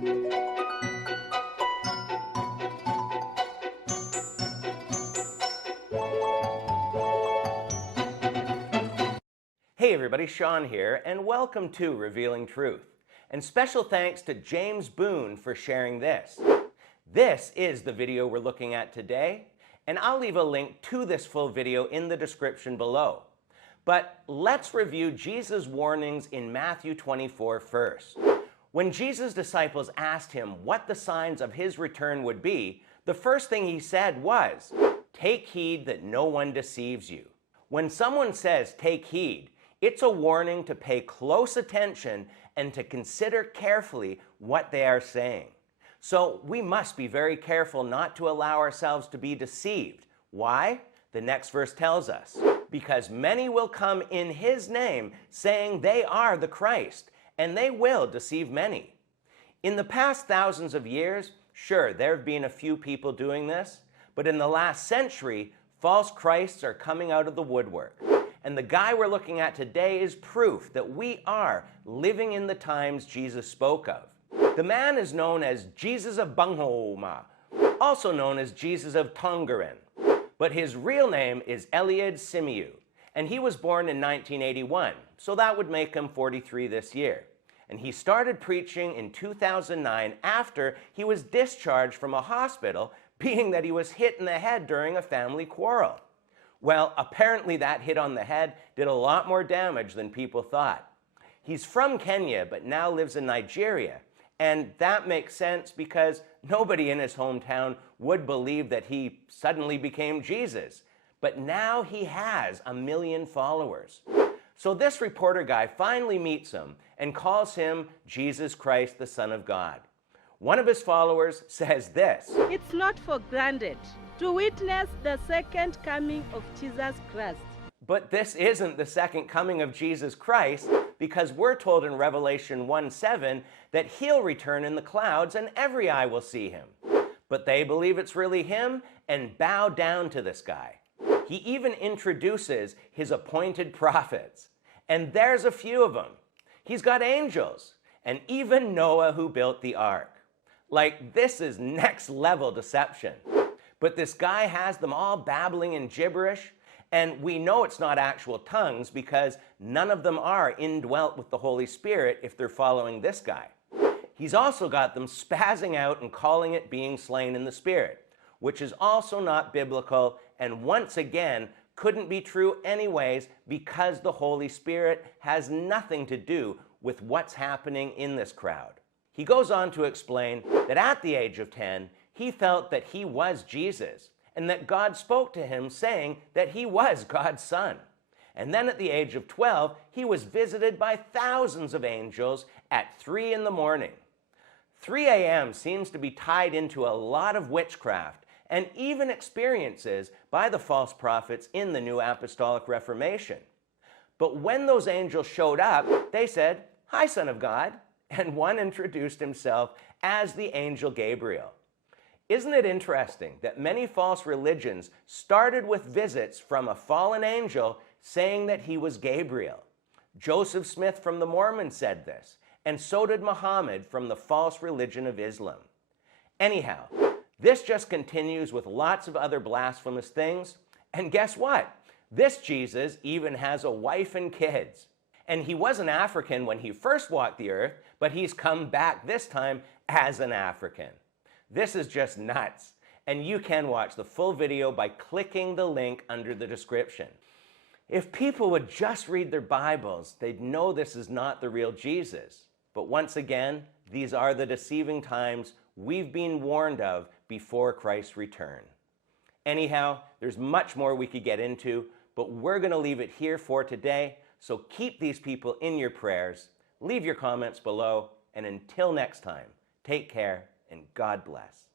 Hey everybody, Sean here, and welcome to Revealing Truth. And special thanks to James Boone for sharing this. This is the video we're looking at today, and I'll leave a link to this full video in the description below. But let's review Jesus' warnings in Matthew 24 first. When Jesus' disciples asked him what the signs of his return would be, the first thing he said was, "Take heed that no one deceives you." When someone says take heed, it's a warning to pay close attention and to consider carefully what they are saying. So we must be very careful not to allow ourselves to be deceived. Why? The next verse tells us, "Because many will come in his name, saying they are the Christ, and they will deceive many." In the past thousands of years, sure, there have been a few people doing this, but in the last century, false Christs are coming out of the woodwork. And the guy we're looking at today is proof that we are living in the times Jesus spoke of. The man is known as JesusOfBungoma, also known as JesusOfTongaren, but his real name is Eliud Simiu, and he was born in 1981, so that would make him 43 this year. And he started preaching in 2009 after he was discharged from a hospital, being that he was hit in the head during a family quarrel. Well, apparently that hit on the head did a lot more damage than people thought. He's from Kenya, but now lives in Nigeria. And that makes sense because nobody in his hometown would believe that he suddenly became Jesus. But now he has 1 million followers. So this reporter guy finally meets him and calls him Jesus Christ, the Son of God. One of his followers says this, "It's not for granted to witness the second coming of Jesus Christ." But this isn't the second coming of Jesus Christ, because we're told in Revelation 1:7 that he'll return in the clouds and every eye will see him. But they believe it's really him and bow down to this guy. He even introduces his appointed prophets. And there's a few of them. He's got angels and even Noah who built the ark. Like, this is next level deception. But this guy has them all babbling in gibberish, and we know it's not actual tongues because none of them are indwelt with the Holy Spirit if they're following this guy. He's also got them spazzing out and calling it being slain in the Spirit, which is also not biblical and once again couldn't be true anyways because the Holy Spirit has nothing to do with what's happening in this crowd. He goes on to explain that at the age of 10, he felt that he was Jesus and that God spoke to him saying that he was God's son. And then at the age of 12, he was visited by thousands of angels at 3 in the morning. 3 a.m. seems to be tied into a lot of witchcraft and even experiences by the false prophets in the New Apostolic Reformation. But when those angels showed up, they said, "Hi, Son of God," and one introduced himself as the angel Gabriel. Isn't it interesting that many false religions started with visits from a fallen angel saying that he was Gabriel? Joseph Smith from the Mormons said this, and so did Muhammad from the false religion of Islam. Anyhow, this just continues with lots of other blasphemous things. And guess what? This Jesus even has a wife and kids. And he was an African when he first walked the earth, but he's come back this time as an African. This is just nuts. And you can watch the full video by clicking the link under the description. If people would just read their Bibles, they'd know this is not the real Jesus. But once again, these are the deceiving times we've been warned of before Christ's return. Anyhow, there's much more we could get into, but we're going to leave it here for today. So keep these people in your prayers, leave your comments below, and until next time, take care and God bless.